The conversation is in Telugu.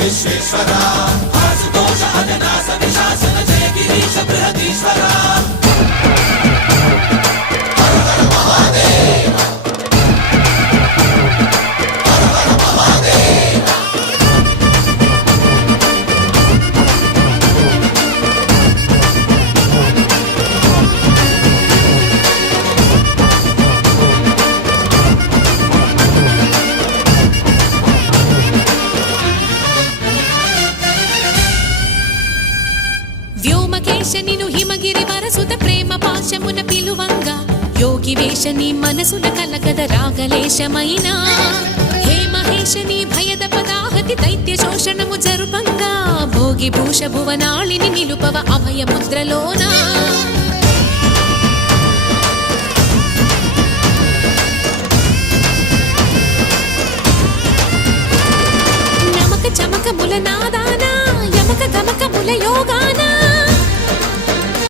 విశ్వేశ్వరా ఆశుతోష అజనాస విశాసన జయ గిరీశ బృహదీశ్వరా వ్యోమకేశనిను హిమగిరి వరసుత ప్రేమ పాశమున పిలువంగా యోగి వేషని మనసున కలకద రాగలేశమైనా హే మహేశని భయద పదాహతి దైత్య శోషణము జరుపంగా భోగి భూష భువనాళిని నిలుపవ అభయ ముద్రలోనా నమక చమక ముల నాదానా యమక గమక ముల యోగానా